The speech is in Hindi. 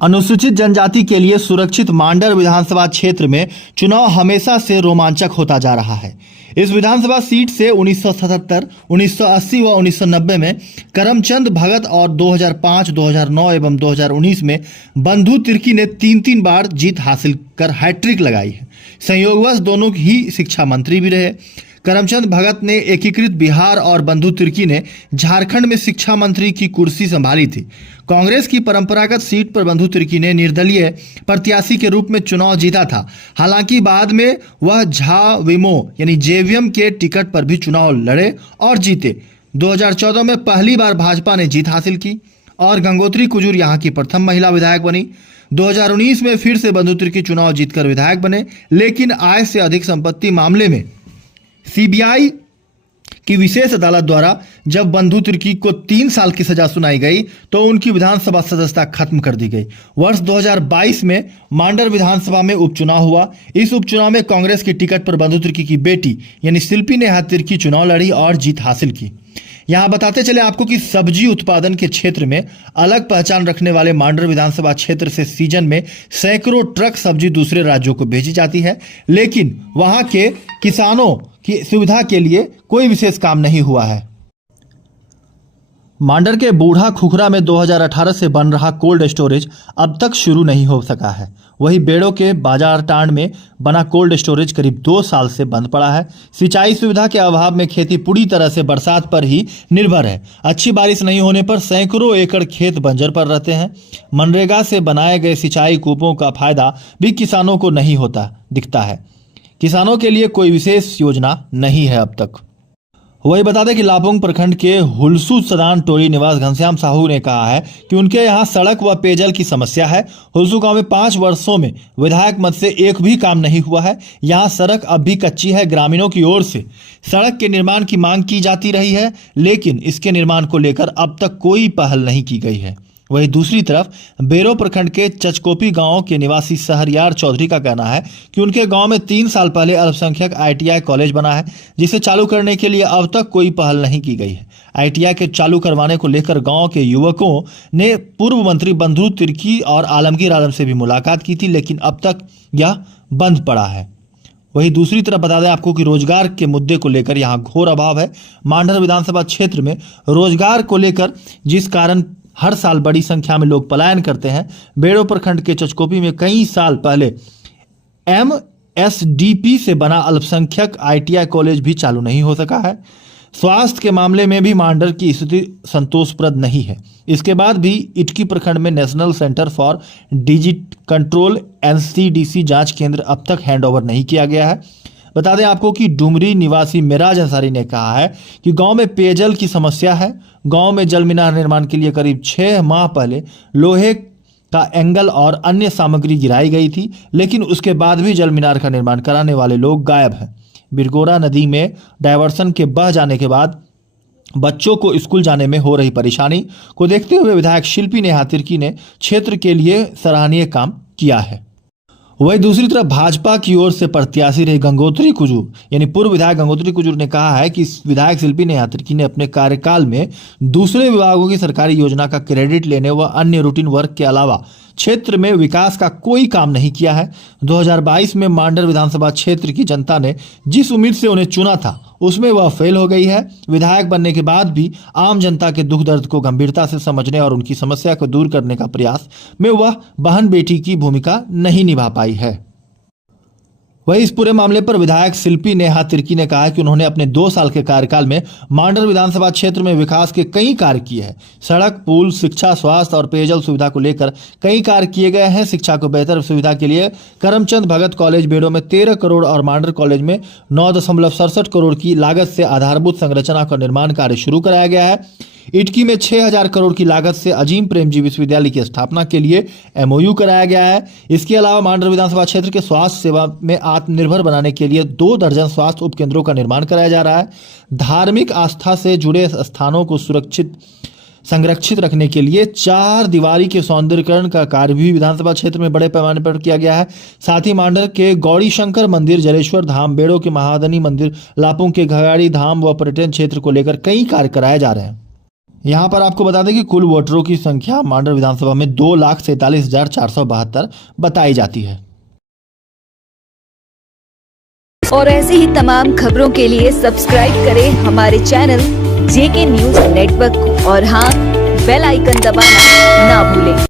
अनुसूचित जनजाति के लिए सुरक्षित मांडर विधानसभा क्षेत्र में चुनाव हमेशा से रोमांचक होता जा रहा है। इस विधानसभा सीट से 1977, 1980 व 1990 में करमचंद भगत और 2005, 2009 एवं 2019 में बंधु तिर्की ने तीन बार जीत हासिल कर हैट्रिक लगाई है। संयोगवश दोनों ही शिक्षा मंत्री भी रहे। करमचंद भगत ने एकीकृत बिहार और बंधु तिर्की ने झारखंड में शिक्षा मंत्री की कुर्सी संभाली थी। कांग्रेस की परंपरागत सीट पर बंधु तिर्की ने निर्दलीय प्रत्याशी के रूप में चुनाव जीता था। हालांकि बाद में वह झाविमो यानी जेवीएम के टिकट पर भी चुनाव लड़े और जीते। 2014 में पहली बार भाजपा ने जीत हासिल की और गंगोत्री कुजूर यहाँ की प्रथम महिला विधायक बनी। 2019 में फिर से बंधु तिर्की चुनाव जीतकर विधायक बने, लेकिन आय से अधिक संपत्ति मामले में सीबीआई की विशेष अदालत द्वारा जब बंधु तिर्की को 3 साल की सजा सुनाई गई तो उनकी विधानसभा सदस्यता खत्म कर दी गई। वर्ष 2022 में मांडर विधानसभा में उपचुनाव हुआ। इस उपचुनाव में कांग्रेस की टिकट पर बंधु तिर्की की बेटी यानी शिल्पी नेहा तिर्की चुनाव लड़ी और जीत हासिल की। यहाँ बताते चले आपको कि सब्जी उत्पादन के क्षेत्र में अलग पहचान रखने वाले मांडर विधानसभा क्षेत्र से सीजन में सैकड़ों ट्रक सब्जी दूसरे राज्यों को भेजी जाती है, लेकिन वहां के किसानों की सुविधा के लिए कोई विशेष काम नहीं हुआ है। मांडर के बूढ़ा खुखरा में 2018 से बन रहा कोल्ड स्टोरेज अब तक शुरू नहीं हो सका है। वहीं बेड़ो के बाजार टांड में बना कोल्ड स्टोरेज करीब 2 साल से बंद पड़ा है। सिंचाई सुविधा के अभाव में खेती पूरी तरह से बरसात पर ही निर्भर है। अच्छी बारिश नहीं होने पर सैकड़ों एकड़ खेत बंजर पर रहते हैं। मनरेगा से बनाए गए सिंचाई कूपों का फायदा भी किसानों को नहीं होता दिखता है। किसानों के लिए कोई विशेष योजना नहीं है अब तक। वही बता दें कि लापोंग प्रखंड के हुलसू सदान टोरी निवास घनश्याम साहू ने कहा है कि उनके यहाँ सड़क व पेयजल की समस्या है। हुलसू गांव में 5 वर्षों में विधायक मत से एक भी काम नहीं हुआ है। यहाँ सड़क अब भी कच्ची है। ग्रामीणों की ओर से सड़क के निर्माण की मांग की जाती रही है, लेकिन इसके निर्माण को लेकर अब तक कोई पहल नहीं की गई है। वहीं दूसरी तरफ बेरो प्रखंड के चचकोपी गांव के निवासी सहरियार चौधरी का कहना है कि उनके गांव में 3 साल पहले अल्पसंख्यक आईटीआई कॉलेज बना है, जिसे चालू करने के लिए अब तक कोई पहल नहीं की गई है। आईटीआई के चालू करवाने को लेकर गांव के युवकों ने पूर्व मंत्री बंधु तिर्की और आलमगीर आलम से भी मुलाकात की थी, लेकिन अब तक यह बंद पड़ा है। वहीं दूसरी तरफ बता दें आपको कि रोजगार के मुद्दे को लेकर यहां घोर अभाव है। मांडर विधानसभा क्षेत्र में रोजगार को लेकर जिस कारण हर साल बड़ी संख्या में लोग पलायन करते हैं, बेड़ो प्रखंड के चचकोपी में कई साल पहले एमएसडीपी से बना अल्पसंख्यक आईटीआई कॉलेज भी चालू नहीं हो सका है। स्वास्थ्य के मामले में भी मांडर की स्थिति संतोषप्रद नहीं है। इसके बाद भी इटकी प्रखंड में national centre for disease control NCDC जांच केंद्र अब तक हैंडओवर नहीं किया गया है। बता दें आपको कि डुमरी निवासी मिराज अंसारी ने कहा है कि गांव में पेयजल की समस्या है। गांव में जल मीनार निर्माण के लिए करीब 6 माह पहले लोहे का एंगल और अन्य सामग्री गिराई गई थी, लेकिन उसके बाद भी जल मीनार का निर्माण कराने वाले लोग गायब हैं। बिरगोरा नदी में डायवर्सन के बह जाने के बाद बच्चों को स्कूल जाने में हो रही परेशानी को देखते हुए विधायक शिल्पी नेहा तिर्की ने क्षेत्र के लिए सराहनीय काम किया है। वही दूसरी तरफ भाजपा की ओर से प्रत्याशी रही गंगोत्री कुजूर यानी पूर्व विधायक गंगोत्री कुजूर ने कहा है कि विधायक शिल्पी नेहा तिर्की ने अपने कार्यकाल में दूसरे विभागों की सरकारी योजना का क्रेडिट लेने व अन्य रूटीन वर्क के अलावा क्षेत्र में विकास का कोई काम नहीं किया है। 2022 में मांडर विधानसभा क्षेत्र की जनता ने जिस उम्मीद से उन्हें चुना था उसमें वह फेल हो गई है। विधायक बनने के बाद भी आम जनता के दुख दर्द को गंभीरता से समझने और उनकी समस्या को दूर करने का प्रयास में वह बहन बेटी की भूमिका नहीं निभा पाई है। वही इस पूरे मामले पर विधायक शिल्पी नेहा तिर्की ने कहा कि उन्होंने अपने 2 साल के कार्यकाल में मांडर विधानसभा क्षेत्र में विकास के कई कार्य किए हैं। सड़क, पुल, शिक्षा, स्वास्थ्य और पेयजल सुविधा को लेकर कई कार्य किए गए हैं। शिक्षा को बेहतर सुविधा के लिए करमचंद भगत कॉलेज बेड़ो में 13 करोड़ और मांडर कॉलेज में 9.67 करोड़ की लागत से आधारभूत संरचना का निर्माण कार्य शुरू कराया गया है। इटकी में 6000 करोड़ की लागत से अजीम प्रेमजी विश्वविद्यालय की स्थापना के लिए एमओयू कराया गया है। इसके अलावा मांडर विधानसभा क्षेत्र के स्वास्थ्य सेवा में आत्मनिर्भर बनाने के लिए 2 दर्जन स्वास्थ्य उपकेंद्रों का निर्माण कराया जा रहा है। धार्मिक आस्था से जुड़े स्थानों को संरक्षित रखने के लिए 4 दीवारी के सौंदर्यीकरण का कार्य भी विधानसभा क्षेत्र में बड़े पैमाने पर किया गया है। साथ ही मांडर के गौरी शंकर मंदिर, जलेश्वर धाम, बेड़ो के महादनी मंदिर, लापुंग के घगाड़ी धाम व पर्यटन क्षेत्र को लेकर कई कार्य कराए जा रहे हैं। यहाँ पर आपको बता दें कि कुल वोटरों की संख्या मांडर विधानसभा में 2,47,472 बताई जाती है। और ऐसी ही तमाम खबरों के लिए सब्सक्राइब करें हमारे चैनल जेके न्यूज नेटवर्क को और हाँ, बेल आइकन दबाना ना भूलें।